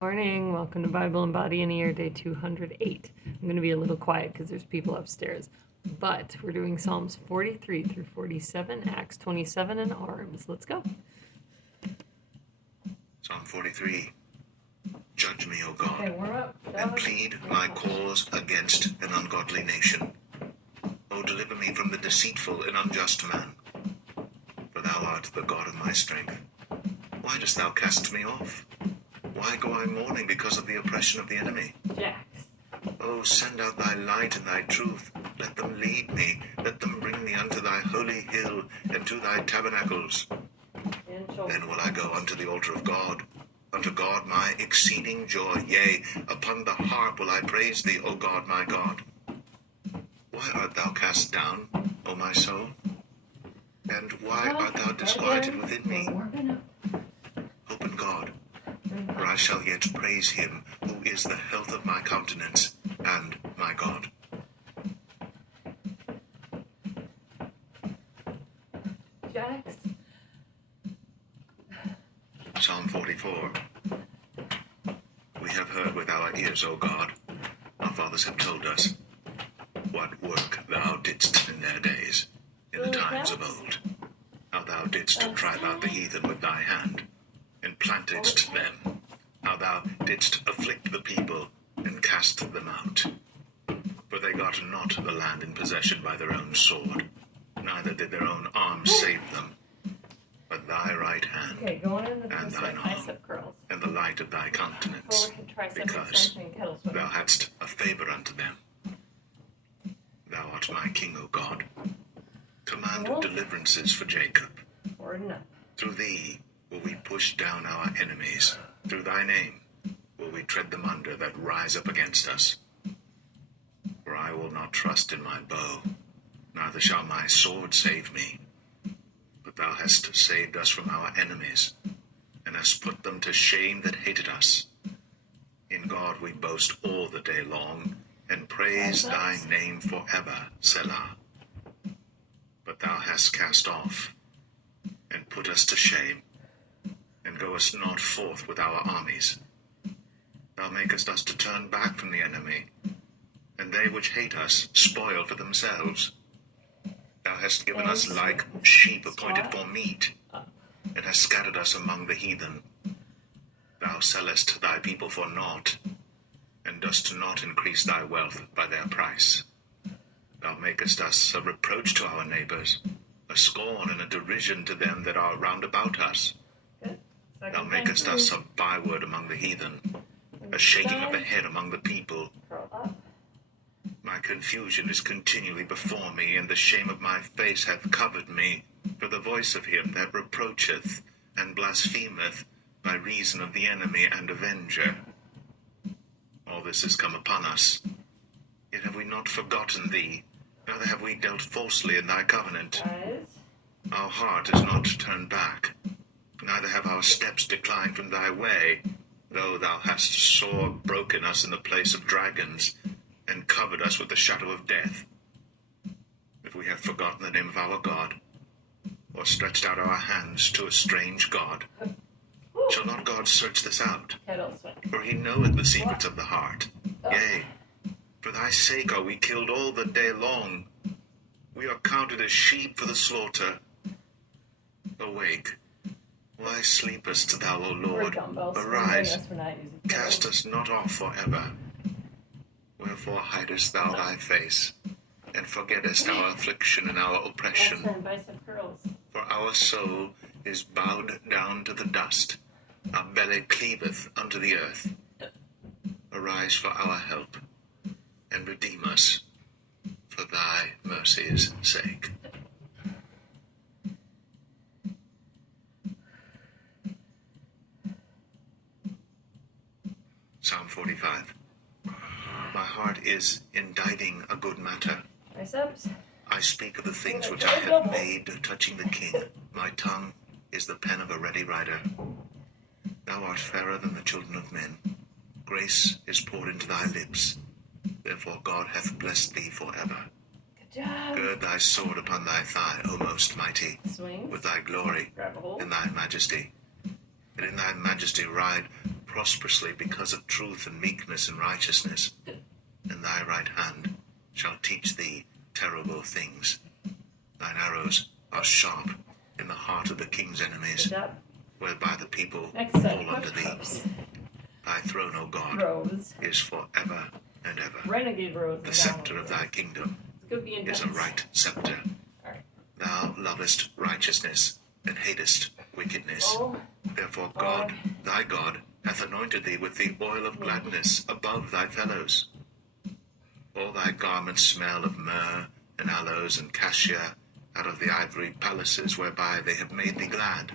Morning, welcome to Bible and Body and Ear, day 208. I'm going to be a little quiet because there's people upstairs, but we're doing Psalms 43 through 47, Acts 27, and arms. Let's go. Psalm 43. Judge me, O God, Okay, warm up. and plead my cause against an ungodly nation. O deliver me from the deceitful and unjust man, for thou art the God of my strength. Why dost thou cast me off? Why go I mourning because of the oppression of the enemy? Jax. O send out thy light and thy truth. Let them lead me. Let them bring me unto thy holy hill and to thy tabernacles. Then will I go unto the altar of God, unto God my exceeding joy. Yea, upon the harp will I praise thee, O God my God. Why art thou cast down, O my soul? And why art thou disquieted within me? Hope in God, for I shall yet praise him, who is the health of my countenance and my God. Jax. Psalm 44. We have heard with our ears, O God, our fathers have told us, what work thou didst in their days, in the times of old, how thou didst drive out the heathen with thy hand, and plantedst them, how thou didst afflict the people, and cast them out. For they got not the land in possession by their own sword, neither did their own arms save them, but thy right hand, Okay, going in the and thine bicep curls. and the light of thy countenance, Forward to tricep because extension and kettle swing. thou hadst a favor unto them. Thou art my king, O God. Command deliverances for Jacob. Forward and up. Through thee will we push down our enemies. Through thy name will we tread them under that rise up against us. For I will not trust in my bow, neither shall my sword save me. But thou hast saved us from our enemies, and hast put them to shame that hated us. In God we boast all the day long, and praise thy name forever, Selah. But thou hast cast off, and put us to shame, and goest not forth with our armies. Thou makest us to turn back from the enemy, and they which hate us spoil for themselves. Thou hast given us like sheep appointed for meat, and hast scattered us among the heathen. Thou sellest thy people for naught, and dost not increase thy wealth by their price. Thou makest us a reproach to our neighbors, a scorn and a derision to them that are round about us. Thou makest us a byword among the heathen, a shaking of the head among the people. My confusion is continually before me, and the shame of my face hath covered me, for the voice of him that reproacheth and blasphemeth by reason of the enemy and avenger. All this is come upon us, yet have we not forgotten thee, neither have we dealt falsely in thy covenant. Our heart is not turned back, neither have our steps declined from thy way, though thou hast sore broken us in the place of dragons, and covered us with the shadow of death. If we have forgotten the name of our God, or stretched out our hands to a strange God, shall not God search this out? For he knoweth the secrets of the heart. Yea, for thy sake are we killed all the day long. We are counted as sheep for the slaughter. Awake, why sleepest thou, O Lord? Arise, cast us not off forever. Wherefore hidest thou thy face, and forgettest our affliction and our oppression? For our soul is bowed down to the dust, our belly cleaveth unto the earth. Arise for our help, and redeem us for thy mercy's sake. Psalm 45. My heart is inditing a good matter. Biceps. I speak of the things which I have made touching the king. My tongue is the pen of a ready writer. Thou art fairer than the children of men. Grace is poured into thy lips. Therefore God hath blessed thee forever. Good job. Gird thy sword upon thy thigh, O most mighty, Swing. with thy glory Grab a hold. in thy majesty. And in thy majesty ride prosperously because of truth and meekness and righteousness. And thy right hand shall teach thee terrible things. Thine arrows are sharp in the heart of the king's enemies, Good job. whereby the people Next fall set, under thee. push-ups. Thy throne, O God, Rows. is forever and ever. Renegade rows. The and scepter downward of thy rows. kingdom It's gonna be is intense. a right scepter. Alright. Thou lovest righteousness and hatest wickedness. Oh, Therefore God, thy God, hath anointed thee with the oil of gladness above thy fellows. All thy garments smell of myrrh and aloes and cassia out of the ivory palaces whereby they have made thee glad.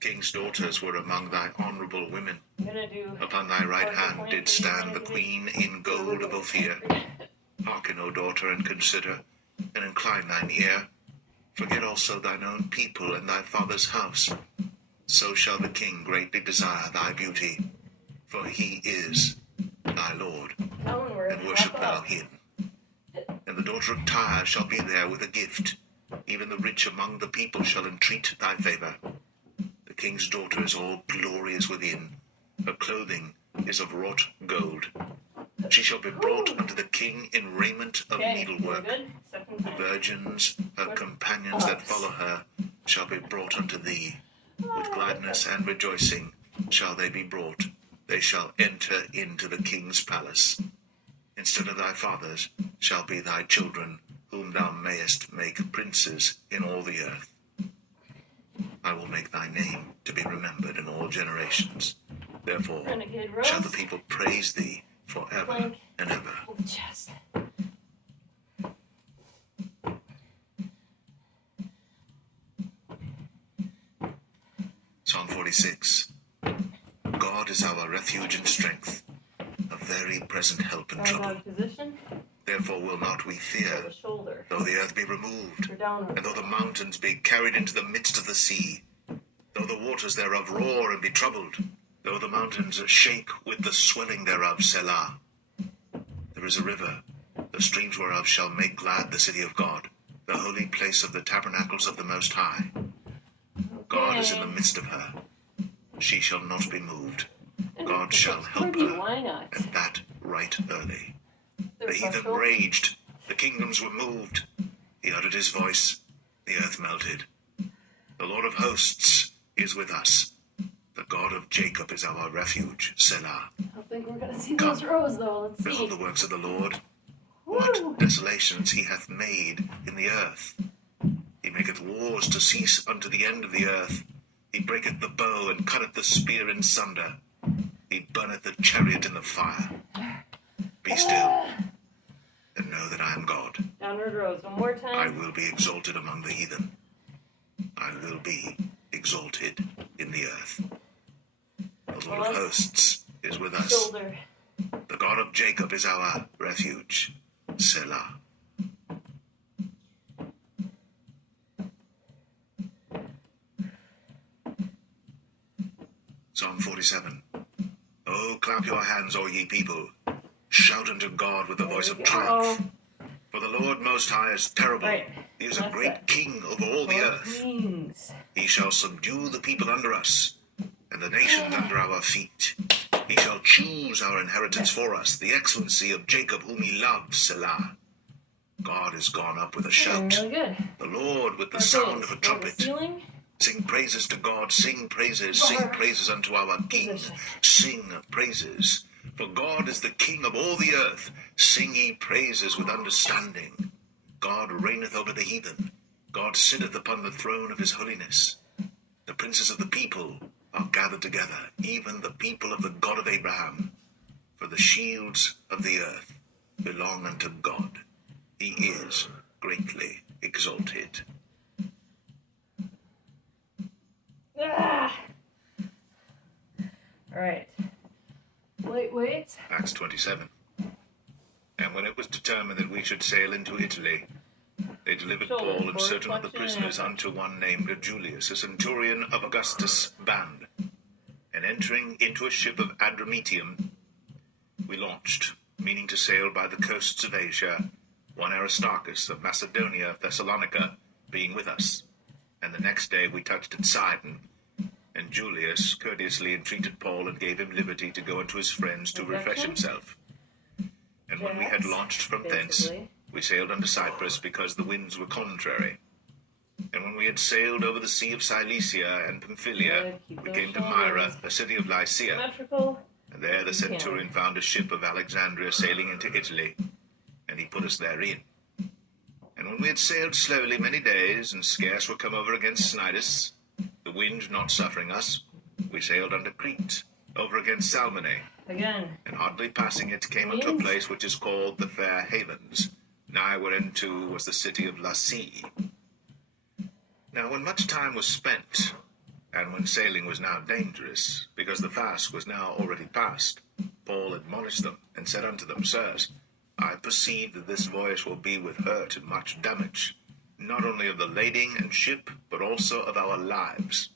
King's daughters were among thy honorable women. I'm gonna do. Upon thy right Partial hand point did for you, stand the Renegade. queen in gold of Ophir. Hearken, O daughter, and consider, and incline thine ear. Forget also thine own people and thy father's house. So shall the king greatly desire thy beauty, for he is thy Lord, Downward. and worship Wrap thou up. him. And the daughter of Tyre shall be there with a gift. Even the rich among the people shall entreat thy favor. The king's daughter is all glorious within. Her clothing is of wrought gold. She shall be brought unto the king in raiment of Okay, needlework. good. Second The time. virgins, her companions that follow her, shall be brought unto thee. With gladness and rejoicing shall they be brought. They shall enter into the king's palace. Instead of thy fathers shall be thy children, whom thou mayest make princes in all the earth. I will make thy name to be remembered in all generations. Therefore Renegade rows. shall the people praise thee forever Plank. and ever. Hold the chest. Psalm 46. God is our refuge and strength, a very present help in Arms trouble. on position. Therefore will not we For fear, the shoulder. though the earth be removed, For downward. and though the mountains be carried into the midst of the sea, though the waters thereof roar and be troubled, though the mountains shake with the swelling thereof, Selah. There is a river, the streams whereof shall make glad the city of God, the holy place of the tabernacles of the Most High. God is in the midst of her. She shall not be moved. God shall help her, Why not? and that right early. The There's heathen special. raged, the kingdoms were moved. He uttered his voice, the earth melted. The Lord of hosts is with us. The God of Jacob is our refuge, Selah. I don't think we're gonna see those rows though. Let's Behold see. the works of the Lord, Woo! what desolations he hath made in the earth. He maketh wars to cease unto the end of the earth. He breaketh the bow and cutteth the spear in sunder. He burneth the chariot in the fire. Be still, and know that I am God. Downward rows. One more I time. will be exalted among the heathen. I will be exalted in the earth. The Lord of hosts is with us. Shoulder. The God of Jacob is our refuge. Selah. Psalm 47. Oh, clap your hands, all ye people. Shout unto God with the voice of triumph. For the Lord Most High is terrible. Right. He is a That's great it. king over all the earth. Kings. He shall subdue the people under us, and the nations under our feet. He shall choose our inheritance for us, the excellency of Jacob whom he loves, Selah. God is gone up with a shout, Really good. the Lord with the Okay, sound of a explore the trumpet. ceiling. Sing praises to God, sing praises unto our King, Position. sing praises. For God is the King of all the earth, sing ye praises with understanding. God reigneth over the heathen, God sitteth upon the throne of his holiness. The princes of the people are gathered together, even the people of the God of Abraham. For the shields of the earth belong unto God. He is greatly exalted. Ah! All right. Wait. Acts 27. And when it was determined that we should sail into Italy, they delivered Shoulder, Paul and forward certain other flexion, prisoners and unto one named Julius, a centurion of Augustus' band. And entering into a ship of Adramyttium, we launched, meaning to sail by the coasts of Asia, one Aristarchus of Macedonia of Thessalonica being with us. And the next day we touched at Sidon, And Julius courteously entreated Paul and gave him liberty to go unto his friends to refresh himself. And when we had launched from thence, we sailed unto Cyprus, because the winds were contrary. And when we had sailed over the sea of Cilicia and Pamphylia, we came to Myra, a city of Lycia. And there the centurion found a ship of Alexandria sailing into Italy, and he put us therein. And when we had sailed slowly many days, and scarce were come over against Cnidus, the wind not suffering us, we sailed unto Crete, over against Salmone. Again. And hardly passing it, came unto a place which is called the Fair Havens, nigh whereunto was the city of Lasea. Now when much time was spent, and when sailing was now dangerous, because the fast was now already past, Paul admonished them, and said unto them, Sirs, I perceive that this voyage will be with hurt and much damage, not only of the lading and ship, but also of our lives.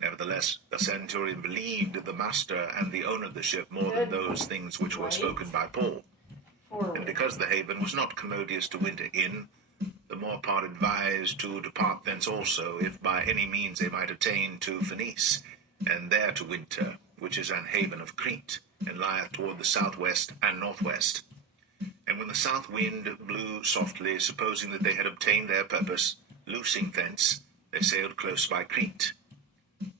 Nevertheless, the centurion believed the master and the owner of the ship more than those things which were spoken by Paul. And because the haven was not commodious to winter in, the more part advised to depart thence also, if by any means they might attain to Phoenice, and there to winter, which is an haven of Crete, and lieth toward the southwest and northwest. And when the south wind blew softly, supposing that they had obtained their purpose, loosing thence, they sailed close by Crete.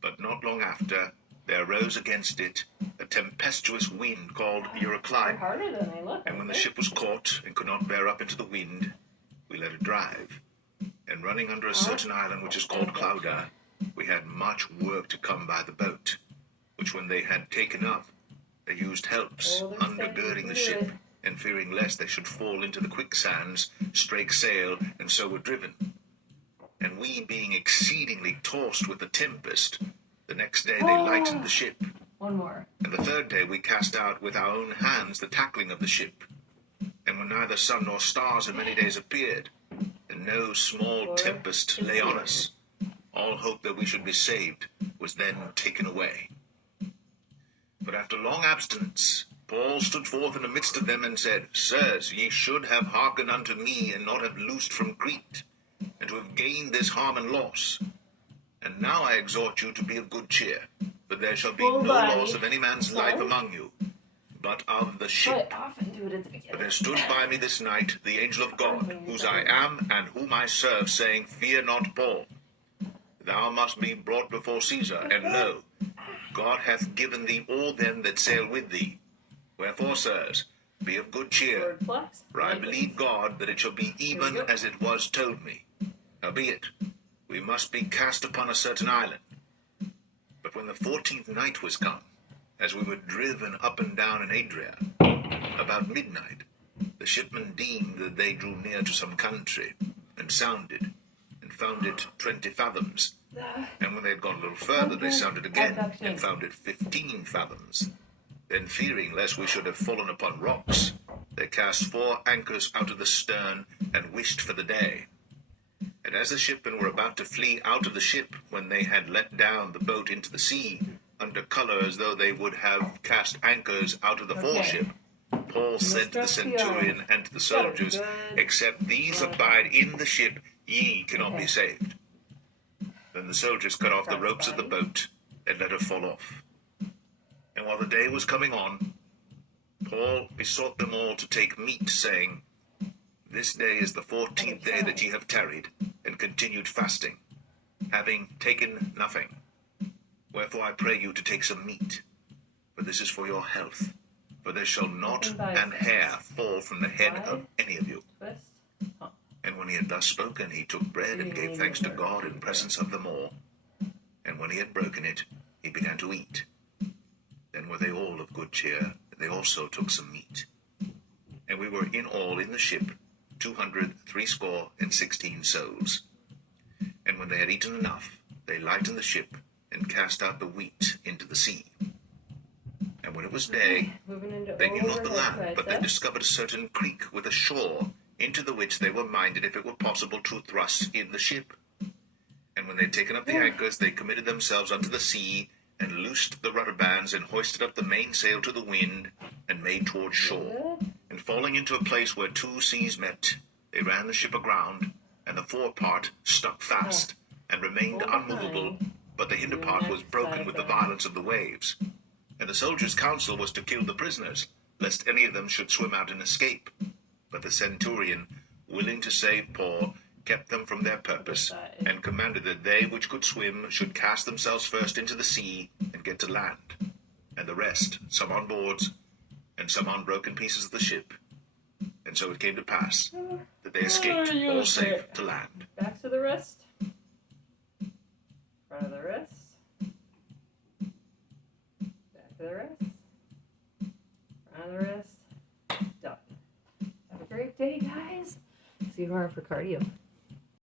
But not long after, there arose against it a tempestuous wind called Euroclide. And when the ship was caught, and could not bear up into the wind, we let it drive. And running under a certain island which is called Clauda, we had much work to come by the boat, which when they had taken up, they used helps, undergirding the ship, and fearing lest they should fall into the quicksands, strake sail, and so were driven. And we, being exceedingly tossed with the tempest, the next day they lightened the ship. One more. And the third day we cast out with our own hands the tackling of the ship. And when neither sun nor stars in many days appeared, and no small tempest lay on us, all hope that we should be saved was then taken away. But after long abstinence, Paul stood forth in the midst of them and said, Sirs, ye should have hearkened unto me, and not have loosed from Crete, and to have gained this harm and loss. And now I exhort you to be of good cheer, for there shall be no loss of any man's life among you, but of the ship. For there stood by me this night the angel of God, whose I am and whom I serve, saying, Fear not, Paul. Thou must be brought before Caesar, and lo, God hath given thee all them that sail with thee. Wherefore, sirs, be of good cheer, for I believe God that it shall be even as it was told me. Howbeit, we must be cast upon a certain island. But when the 14th night was come, as we were driven up and down in Adria, about midnight, the shipmen deemed that they drew near to some country, and sounded, and found it 20 fathoms. And when they had gone a little further, they sounded again, and found it 15 fathoms. Then, fearing lest we should have fallen upon rocks, they cast 4 anchors out of the stern, and wished for the day. And as the shipmen were about to flee out of the ship, when they had let down the boat into the sea, under colour as though they would have cast anchors out of the foreship, Paul said to the centurion and to the soldiers, Except these abide in the ship, ye cannot be saved. Then the soldiers cut off the ropes of the boat, and let her fall off. And while the day was coming on, Paul besought them all to take meat, saying, This day is the 14th day that ye have tarried, and continued fasting, having taken nothing. Wherefore I pray you to take some meat, for this is for your health. For there shall not an hair fall from the head of any of you. And when he had thus spoken, he took bread and gave thanks to God in presence of them all. And when he had broken it, he began to eat. Then were they all of good cheer, and they also took some meat. And we were in all in the ship 260 souls. And when they had eaten enough, they lightened the ship, and cast out the wheat into the sea. And when it was day, they knew not the land, but they discovered a certain creek with a shore, into the which they were minded, if it were possible, to thrust in the ship. And when they had taken up the anchors, they committed themselves unto the sea, and loosed the rudder bands, and hoisted up the mainsail to the wind, and made toward shore. And falling into a place where 2 seas met, they ran the ship aground, and the forepart stuck fast, and remained unmovable, but the hinder Your part was neck, broken side with the back. violence of the waves. And the soldiers' counsel was to kill the prisoners, lest any of them should swim out and escape. But the centurion, willing to save Paul, kept them from their purpose, and commanded that they which could swim should cast themselves first into the sea and get to land, and the rest, some on boards, and some on broken pieces of the ship. And so it came to pass that they escaped all safe to land. Back to the wrist. Front of the wrist. Back to the wrist. Front of the wrist. Done. Have a great day, guys. See you tomorrow for cardio.